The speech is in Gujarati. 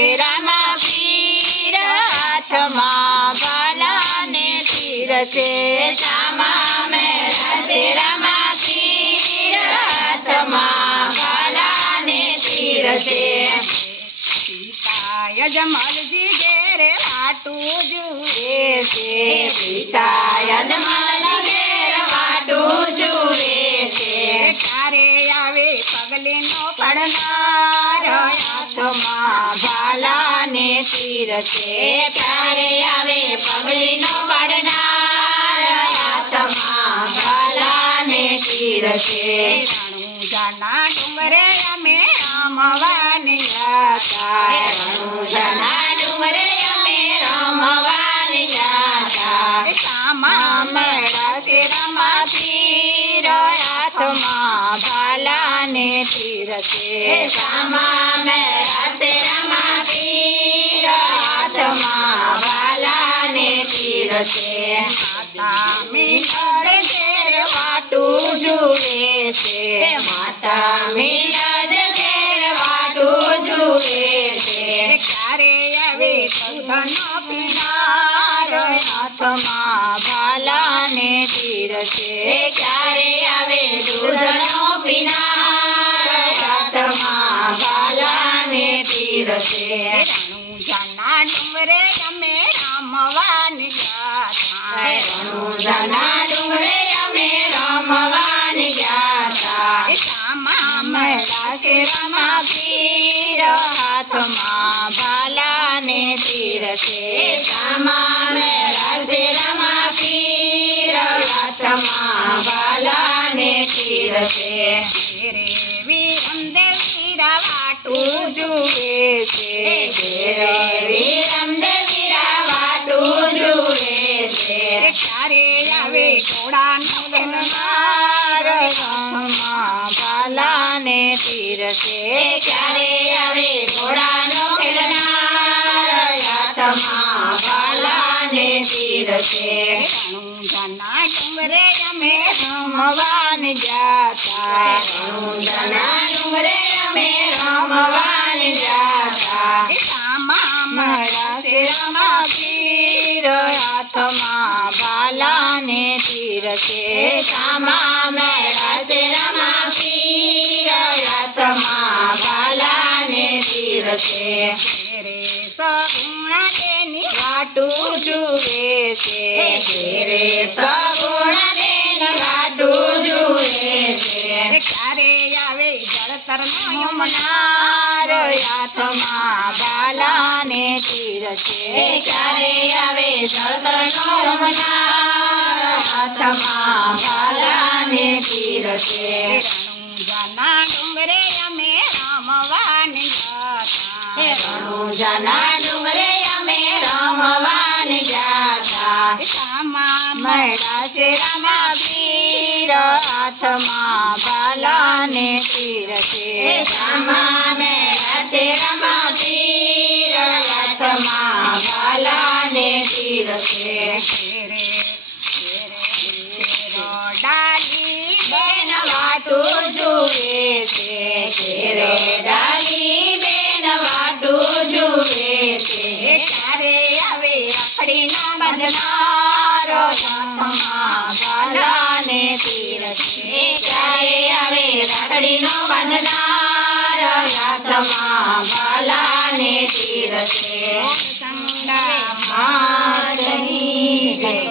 શેરામાં પીર હાથમાં બાલાને તીર છે. સામા મળા શેરામાં પીર હાથમાં બાલાને તીર છે. જમલજી ઘેરે વાટું જુએ છે. પિતાય જમલ ઘેર વાટું જુએ છે. ક્યારે આવે પગલીનો પડનાર ભાલાને તીર છે ક્યારે આવે પગલીનો પડનાર. હાથમાં ભાલાને તીર છે રણુજાના ડુંગરે અમે રમવાની હતા રણુજાના ડુંગરે અમે રમવાની હતા સામા મેળા શેરામાં તીર હાથમાં ભાલાને તીર છે સામા મેળા શેરામાં તીર તીર છે માતા મીનળ વાટું જુએ છે માતા મીનળ ઘેર વાટું જુએ છે ક્યારે આવે દૂધનો પીનાર હાથમાં ભાલાને પીરસે ક્યારે આવે દૂધનો પીનાર હાથમાં ભાલાને પીરસે છે રણુજાના અમે રમવાની રણુજાના સામા મળા શેરામાં તીર હાથમાં ભાલાને તીર છે સામા મળા શેરામાં તીર હાથમાં ભાલાને તીર છે. ઘેરે વીરમ દેવીરા વાટું જુએ છે. ક્યારે આવે ઘોડાનો ધનમાર રથમાં ભાલાને તીર છે છે રણુજાના ડુંગરે અમે રમવાન જાતા. રણુજાના ડુંગરે અમે રમવાન જાતા. સામા મળા શેરામાં તીર હાથમાં ભાલાને તીર છે સામા મળા શેરામાં તીર હાથમાં ભાલાને તીર છે સગુણા તેની વાટું જુએ છે. ઘેરે સગુણા તેની વાટું જુએ છે. ક્યારે આવે જળતરનો યમનાર હાથમાં બાલાને તીર છે. ક્યારે આવે જળતરનો યમનાર હાથમાં બાલાને તીર છે. રણુજાના ડુંગરે અમે રમવાની રણુજાના ડુંગરે અમે રમવાની ગાથા સામા મળા શેરામાં પીર હાથમાં બાલાને તીર છે. સામા મળા શેરામાં પીર હાથમાં બાલાને તીર છે. જુએ છે ક્યારે આવે રખડીના બંધનાર હાથમાં બાલાને તીર છે. ક્યારે આવે રખડીનો બંધનાર હાથમાં બાલાને તીર છે. સંગા માતની જય.